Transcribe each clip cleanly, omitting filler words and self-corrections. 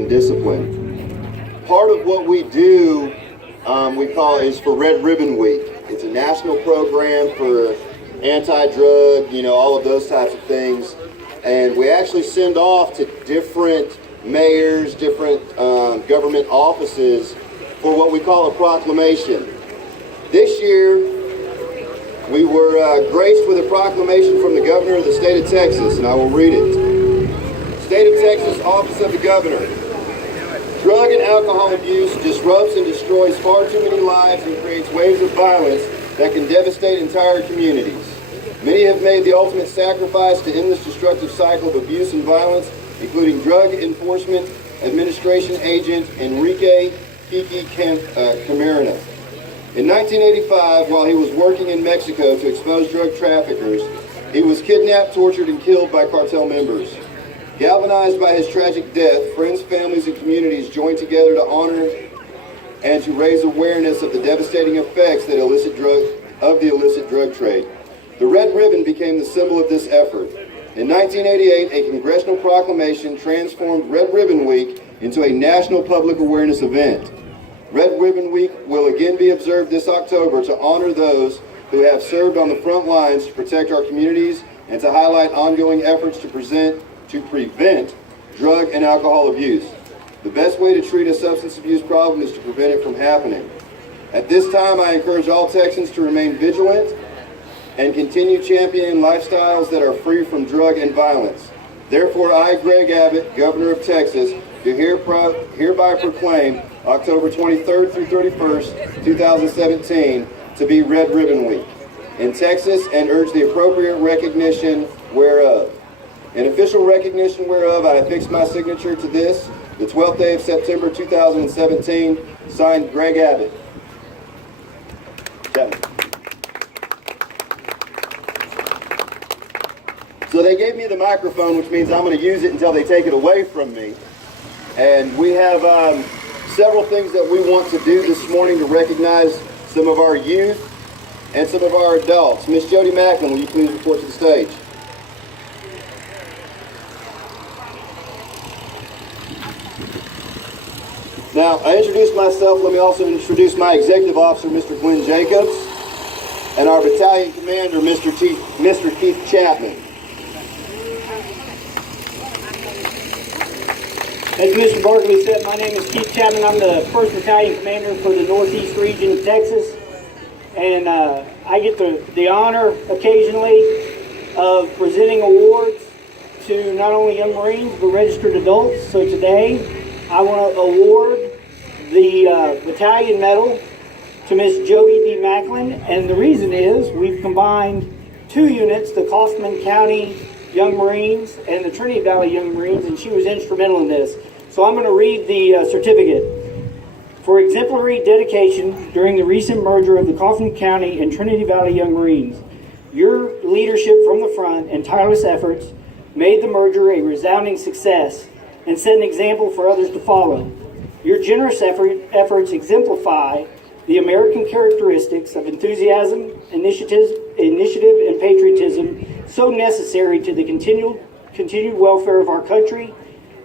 and discipline. Part of what we do, we call is for Red Ribbon Week. It's a national program for anti-drug, all of those types of things. And we actually send off to different mayors, different government offices for what we call a proclamation. This year, we were graced with a proclamation from the Governor of the state of Texas, and I will read it. State of Texas, Office of the Governor. Drug and alcohol abuse disrupts and destroys far too many lives and creates waves of violence that can devastate entire communities. Many have made the ultimate sacrifice to end this destructive cycle of abuse and violence, including Drug Enforcement Administration agent Enrique Kiki Camarena. In 1985, while he was working in Mexico to expose drug traffickers, he was kidnapped, tortured, and killed by cartel members. Galvanized by his tragic death, friends, families, and communities joined together to honor and to raise awareness of the devastating effects that the illicit drug trade. The red ribbon became the symbol of this effort. In 1988, a congressional proclamation transformed Red Ribbon Week into a national public awareness event. Red Ribbon Week will again be observed this October to honor those who have served on the front lines to protect our communities and to highlight ongoing efforts to prevent drug and alcohol abuse. The best way to treat a substance abuse problem is to prevent it from happening. At this time, I encourage all Texans to remain vigilant and continue championing lifestyles that are free from drug and violence. Therefore, I, Greg Abbott, Governor of Texas, do hereby proclaim October 23rd through 31st, 2017 to be Red Ribbon Week in Texas and urge the appropriate recognition whereof. In official recognition whereof, I affix my signature to this, the 12th day of September 2017, signed Greg Abbott. So they gave me the microphone, which means I'm going to use it until they take it away from me. And we have several things that we want to do this morning to recognize some of our youth and some of our adults. Miss Jody Macklin, will you please report to the stage? Now, I introduced myself. Let me also introduce my executive officer, Mr. Glenn Jacobs, and our battalion commander, Mr. Keith Chapman. As Mr. Barkley said, my name is Keith Chapman. I'm the 1st Battalion Commander for the Northeast region of Texas. And I get the honor occasionally of presenting awards to not only young Marines, but registered adults. So today, I want to award the Battalion Medal to Miss Jody D. Macklin. And the reason is we've combined 2 units, the Kaufman County Young Marines and the Trinity Valley Young Marines, and she was instrumental in this. So I'm going to read the certificate. For exemplary dedication during the recent merger of the Kaufman County and Trinity Valley Young Marines, your leadership from the front and tireless efforts made the merger a resounding success and set an example for others to follow. Your generous efforts exemplify the American characteristics of enthusiasm, initiative, and patriotism so necessary to the continued welfare of our country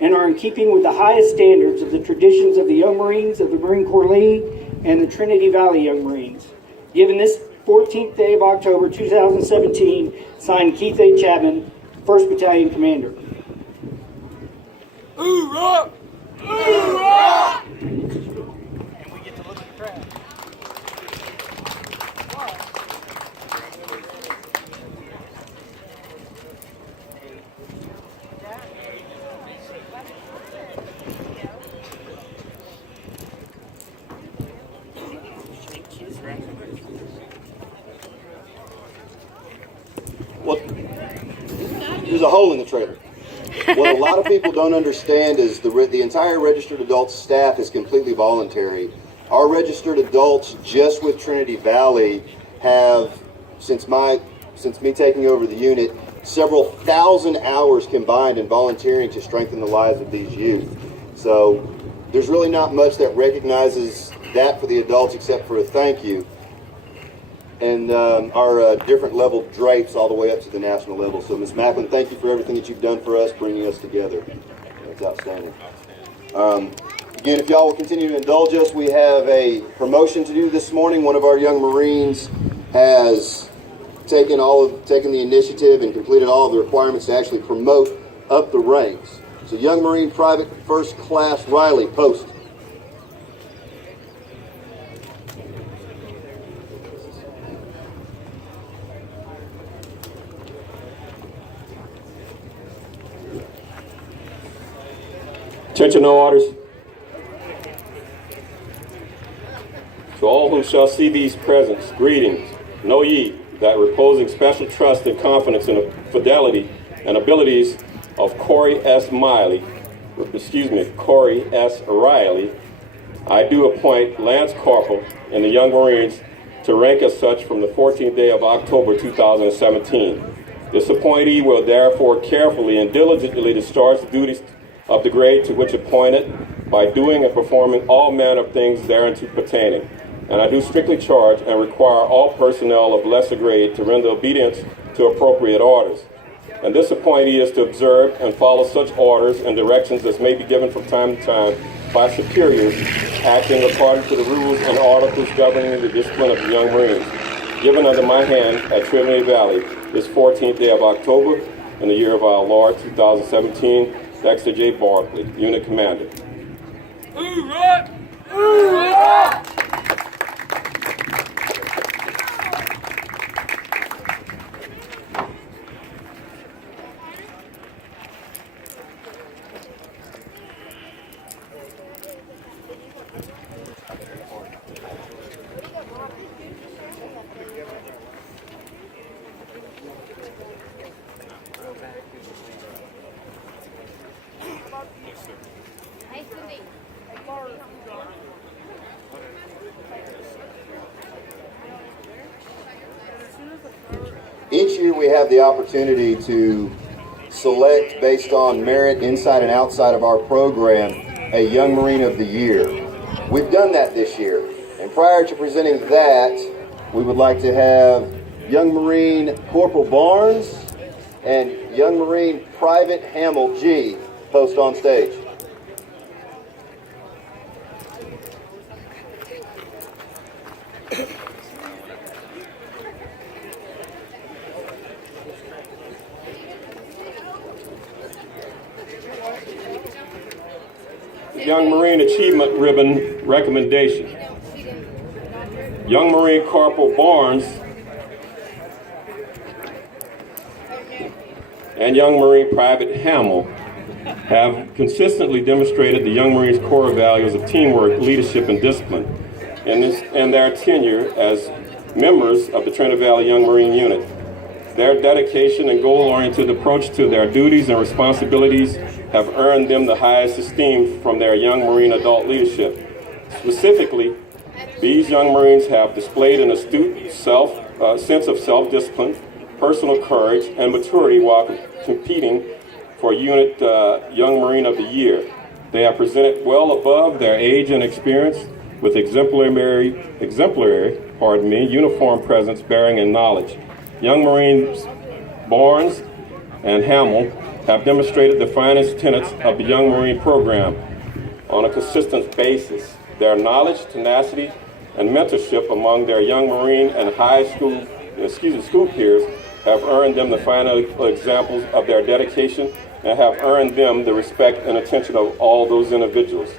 and are in keeping with the highest standards of the traditions of the Young Marines of the Marine Corps League and the Trinity Valley Young Marines. Given this 14th day of October 2017, signed Keith A. Chapman, 1st Battalion Commander. Hoorah! Hoorah! And we get to look at the track. Well, there's a hole in the trailer. What a lot of people don't understand is the entire registered adults staff is completely voluntary. Our registered adults just with Trinity Valley have, since me taking over the unit, several thousand hours combined in volunteering to strengthen the lives of these youth. So there's really not much that recognizes that for the adults except for a thank you. And our different level drapes all the way up to the national level. So Ms. Macklin, thank you for everything that you've done for us, bringing us together. That's outstanding. Again, if y'all will continue to indulge us, we have a promotion to do this morning. One of our young Marines has taken the initiative and completed all of the requirements to actually promote up the ranks. So Young Marine Private First Class Riley, post. Attention, all orders. To all who shall see these presents, greetings. Know ye that reposing special trust and confidence in the fidelity and abilities of Corey S. Riley, I do appoint Lance Corporal in the Young Marines to rank as such from the 14th day of October 2017. This appointee will therefore carefully and diligently discharge the duties of the grade to which appointed by doing and performing all manner of things thereunto pertaining. And I do strictly charge and require all personnel of lesser grade to render obedience to appropriate orders. And this appointee is to observe and follow such orders and directions as may be given from time to time by superiors acting according to the rules and articles governing the discipline of the Young Marines, given under my hand at Trinity Valley this 14th day of October in the year of our Lord 2017. Dexter J. Barkley, Unit Commander. Hoorah! Hoorah! Each year we have the opportunity to select, based on merit inside and outside of our program, a Young Marine of the Year. We've done that this year. And prior to presenting that, we would like to have Young Marine Corporal Barnes and Young Marine Private Hamill G post on stage. Young Marine Achievement Ribbon recommendation. Young Marine Corporal Barnes and Young Marine Private Hamill have consistently demonstrated the Young Marines' core values of teamwork, leadership, and discipline in their tenure as members of the Trinity Valley Young Marine Unit. Their dedication and goal-oriented approach to their duties and responsibilities have earned them the highest esteem from their Young Marine adult leadership. Specifically, these Young Marines have displayed an astute sense of self-discipline, personal courage, and maturity while competing for Unit Young Marine of the Year. They have presented well above their age and experience with exemplary uniform presence, bearing, and knowledge. Young Marines Barnes and Hamill have demonstrated the finest tenets of the Young Marine program on a consistent basis. Their knowledge, tenacity, and mentorship among their Young Marine and school peers have earned them the final examples of their dedication and have earned them the respect and attention of all those individuals.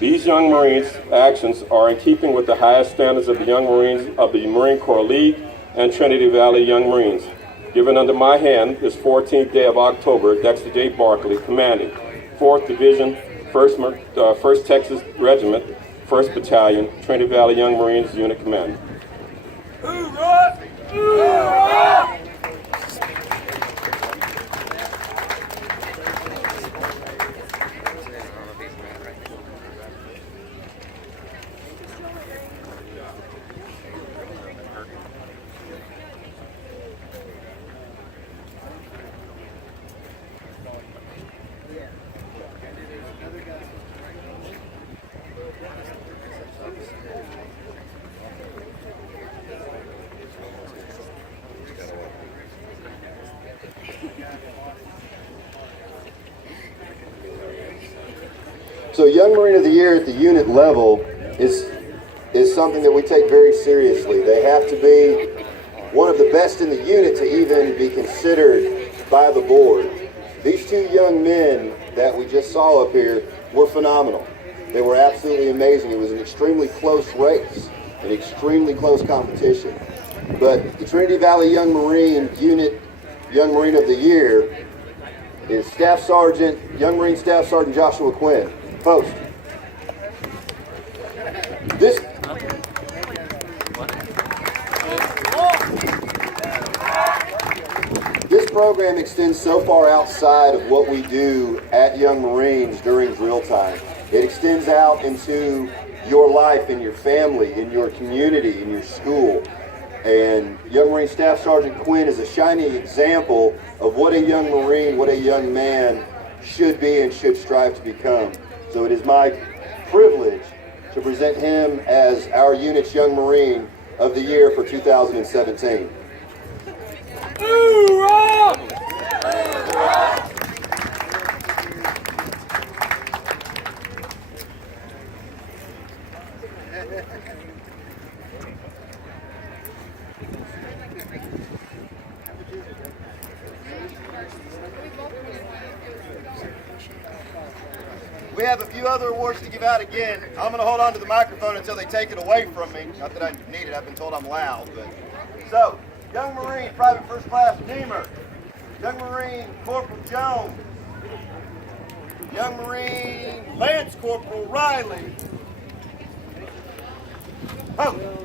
These Young Marines' actions are in keeping with the highest standards of the Young Marines of the Marine Corps League and Trinity Valley Young Marines. Given under my hand this 14th day of October, Dexter J. Barkley, commanding 4th Division, 1st Texas Regiment, 1st Battalion, Trinity Valley Young Marines, Unit Commander. Hoorah! Hoorah! Young Marine of the Year at the unit level is something that we take very seriously. They have to be one of the best in the unit to even be considered by the board. These two young men that we just saw up here were phenomenal. They were absolutely amazing. It was an extremely close race, an extremely close competition. But the Trinity Valley Young Marine unit Young Marine of the Year is Young Marine Staff Sergeant Joshua Quinn. Post. This program extends so far outside of what we do at Young Marines during drill time. It extends out into your life, in your family, in your community, in your school. And Young Marine Staff Sergeant Quinn is a shining example of what a young Marine, what a young man should be and should strive to become. So it is my privilege to present him as our unit's Young Marine of the Year for 2017. Hoorah! Hoorah! We have a few other awards to give out again. I'm going to hold on to the microphone until they take it away from me. Not that I need it, I've been told I'm loud. But so, Young Marine Private First Class Deemer, Young Marine Corporal Jones, Young Marine Lance Corporal Riley. Oh.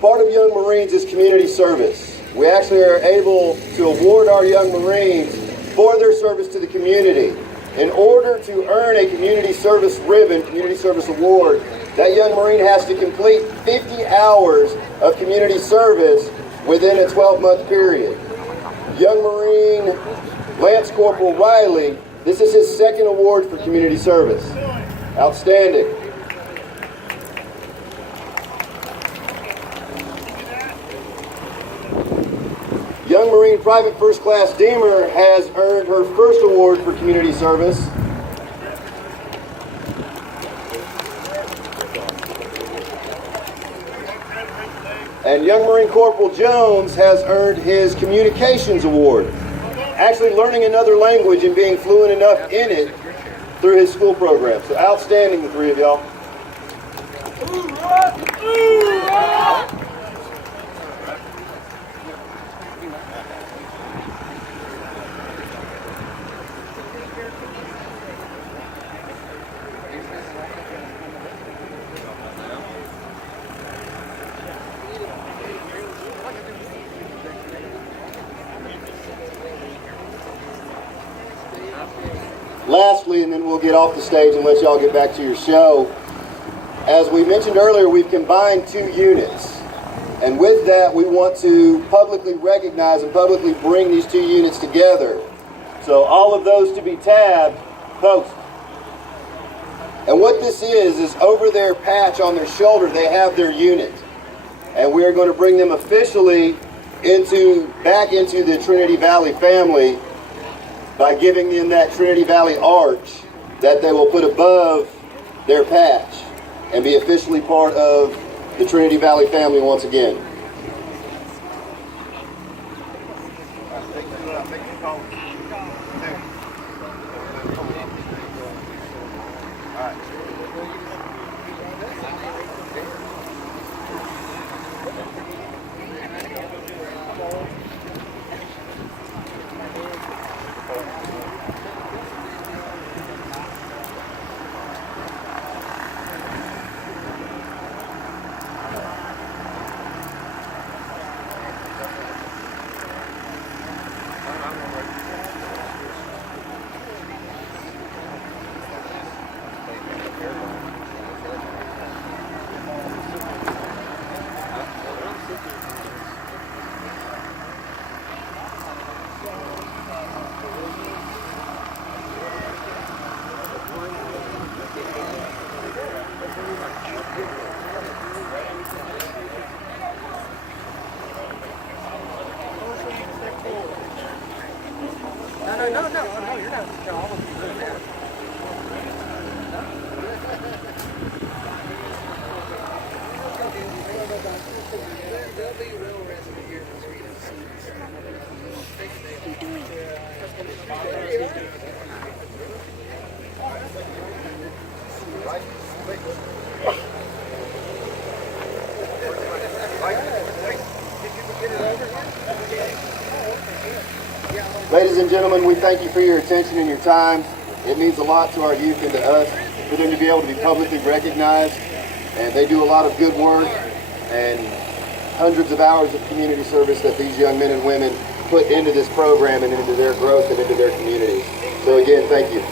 Part of Young Marines is community service. We actually are able to award our Young Marines for their service to the community. In order to earn a community service ribbon, community service award, that Young Marine has to complete 50 hours of community service within a 12-month period. Young Marine Lance Corporal Riley, this is his second award for community service. Outstanding. Young Marine Private First Class Deemer has earned her first award for community service. And Young Marine Corporal Jones has earned his Communications Award. Actually learning another language and being fluent enough in it through his school program. So outstanding, the three of y'all. Lastly, and then we'll get off the stage and let y'all get back to your show. As we mentioned earlier, we've combined two units. And with that, we want to publicly recognize and publicly bring these two units together. So all of those to be tabbed, post. And what this is over their patch on their shoulder, they have their unit. And we are going to bring them officially back into the Trinity Valley family by giving them that Trinity Valley arch that they will put above their patch and be officially part of the Trinity Valley family once again. Ladies and gentlemen, we thank you for your attention and your time. It means a lot to our youth and to us for them to be able to be publicly recognized. And they do a lot of good work and hundreds of hours of community service that these young men and women put into this program and into their growth and into their communities. So again, thank you.